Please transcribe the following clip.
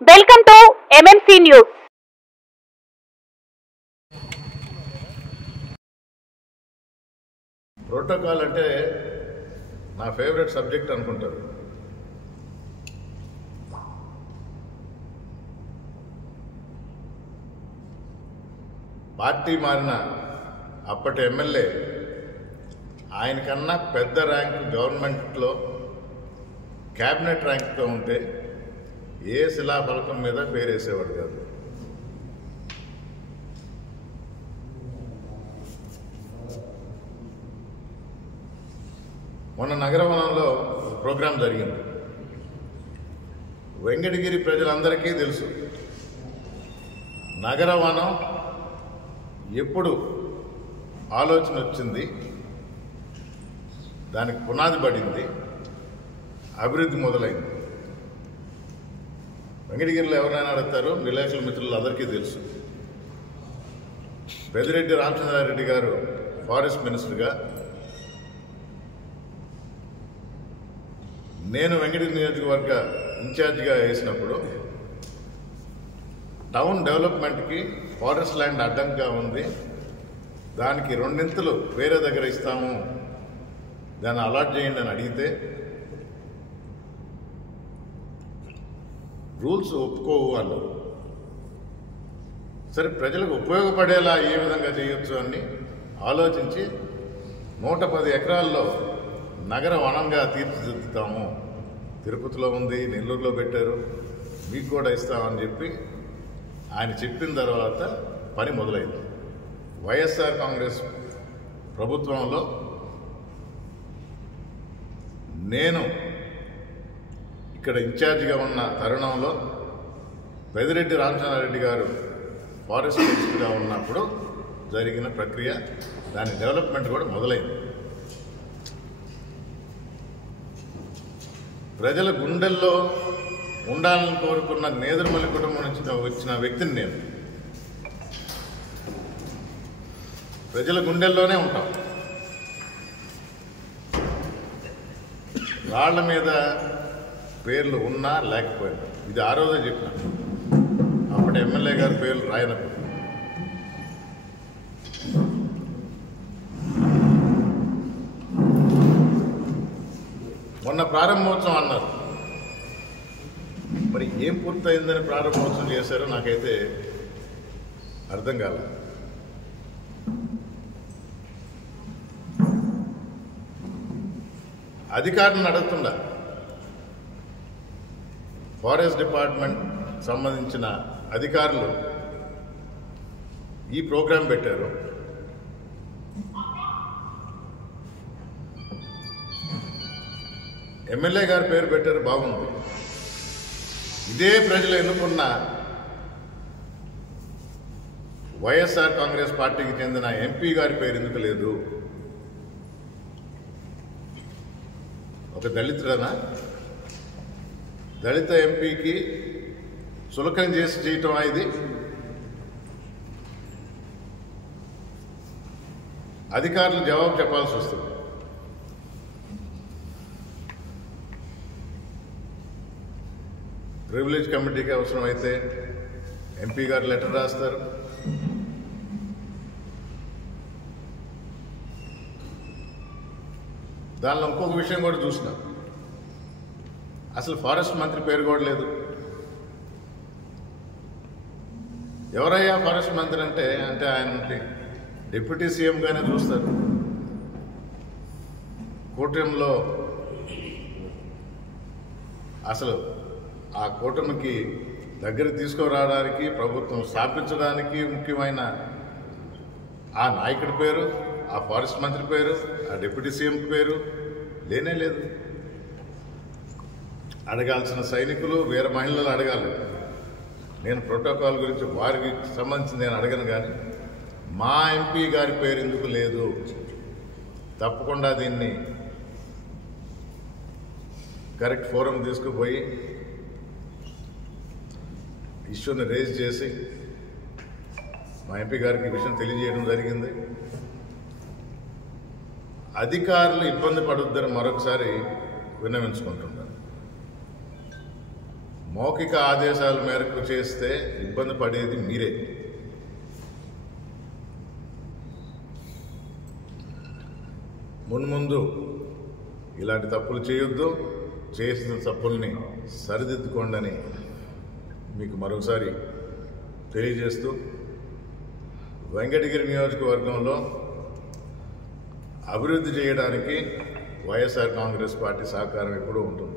Welcome to MMC news. Protocol అంటే నా favourite subject అనుకుంటారు. పార్టీ మారిన అప్పటి ఎమ్మెల్యే ఆయనకన్నా పెద్ద ర్యాంక్ గవర్నమెంట్లో క్యాబినెట్ ర్యాంక్తో ఉంటే ఏ శిలాఫలకం మీద పేరేసేవాడు కాదు. మొన్న నగరవనంలో ప్రోగ్రాం జరిగింది. వెంకటగిరి ప్రజలందరికీ తెలుసు నగరవనం ఎప్పుడు ఆలోచన వచ్చింది, దానికి పునాది పడింది, అభివృద్ధి మొదలైంది. వెంకటగిరిలో ఎవరైనా అడుగుతారు, విలేకరుల మిత్రులు అందరికీ తెలుసు. పెద్దిరెడ్డి రామచంద్రారెడ్డి గారు ఫారెస్ట్ మినిస్టర్గా, నేను వెంకటగిరి నియోజకవర్గ ఇన్ఛార్జిగా వేసినప్పుడు టౌన్ డెవలప్మెంట్కి ఫారెస్ట్ ల్యాండ్ అడ్డంగా ఉంది, దానికి రెండింతలు వేరే దగ్గర ఇస్తాము, దాన్ని అలాట్ చేయండి అని అడిగితే రూల్స్ ఒప్పుకోవు వాళ్ళు. సరే, ప్రజలకు ఉపయోగపడేలా ఏ విధంగా చేయొచ్చు అని ఆలోచించి 110 ఎకరాల్లో నగర వనంగా తీర్చిదిద్దుతాము, తిరుపతిలో ఉంది, నెల్లూరులో పెట్టారు, మీకు కూడా ఇస్తామని చెప్పి ఆయన చెప్పిన తర్వాత పని మొదలైంది. వైఎస్ఆర్ కాంగ్రెస్ ప్రభుత్వంలో నేను ఇక్కడ ఇన్ఛార్జిగా ఉన్న తరుణంలో పెద్దిరెడ్డి రామచంద్రారెడ్డి గారు ఫారెస్ట్ మినిస్టర్గా ఉన్నప్పుడు జరిగిన ప్రక్రియ, దాని డెవలప్మెంట్ కూడా మొదలైంది. ప్రజల గుండెల్లో ఉండాలని కోరుకున్న నేదురుమల్లి కుటుంబం నుంచి వచ్చిన వ్యక్తిని నేను. ప్రజల గుండెల్లోనే ఉంటాం. రాళ్ల మీద పేర్లు ఉన్నా లేకపోయినా, ఇది ఆ రోజే చెప్పిన, అప్పటి ఎమ్మెల్యే గారి పేర్లు రాయనప్పుడు. మొన్న ప్రారంభోత్సవం అన్నారు, మరి ఏం పూర్తయిందని ప్రారంభోత్సవం చేశారో నాకైతే అర్థం కాల. అధికారులను అడుగుతుందా, ఫారెస్ట్ డిపార్ట్మెంట్ సంబంధించిన అధికారులు ఈ ప్రోగ్రాం పెట్టారు, ఎమ్మెల్యే గారి పేరు పెట్టారు, బాగుంది. ఇదే ప్రజలు ఎన్నుకున్న వైఎస్ఆర్ కాంగ్రెస్ పార్టీకి చెందిన ఎంపీ గారి పేరు ఎందుకు లేదు? ఒక దళితుడనా? దళిత ఎంపీకి చులకన చేసి చేయటం ఇది? అధికారులు జవాబు చెప్పాల్సి వస్తుంది. ప్రివిలేజ్ కమిటీకి అవసరమైతే ఎంపీ గారు లెటర్ రాస్తారు, దానిలో ఇంకొక విషయం కూడా చూసినా, అసలు ఫారెస్ట్ మంత్రి పేరు కూడా లేదు. ఎవరయ్యా ఫారెస్ట్ మంత్రి అంటే ఆయన డిప్యూటీ సీఎంగానే చూస్తారు. కూటమిలో అసలు ఆ కూటమికి దగ్గర తీసుకురావడానికి, ప్రభుత్వం స్థాపించడానికి ముఖ్యమైన ఆ నాయకుడి పేరు, ఆ ఫారెస్ట్ మంత్రి పేరు, ఆ డిప్యూటీ సీఎం పేరు లేనే లేదు. అడగాల్సిన సైనికులు వేరే మహిళలు అడగాలి. నేను ప్రోటోకాల్ గురించి వారికి సంబంధించి నేను అడగను, కానీ మా ఎంపీ గారి పేరు ఎందుకు లేదు? తప్పకుండా దీన్ని కరెక్ట్ ఫోరం తీసుకుపోయి ఇష్యూని రేజ్ చేసి మా ఎంపీ గారికి విషయం తెలియజేయడం జరిగింది. అధికారులు ఇబ్బంది పడొద్దని మరొకసారి విన్నవించుకుంటున్నారు. మౌఖిక ఆదేశాల మేరకు చేస్తే ఇబ్బంది పడేది మీరే. మున్ముందు ఇలాంటి తప్పులు చేయొద్దు, చేసిన తప్పుల్ని సరిదిద్దుకోండి మీకు మరొకసారి తెలియజేస్తూ, వెంకటగిరి నియోజకవర్గంలో అభివృద్ధి చేయడానికి వైఎస్ఆర్ కాంగ్రెస్ పార్టీ సహకారం ఎప్పుడూ ఉంటుంది.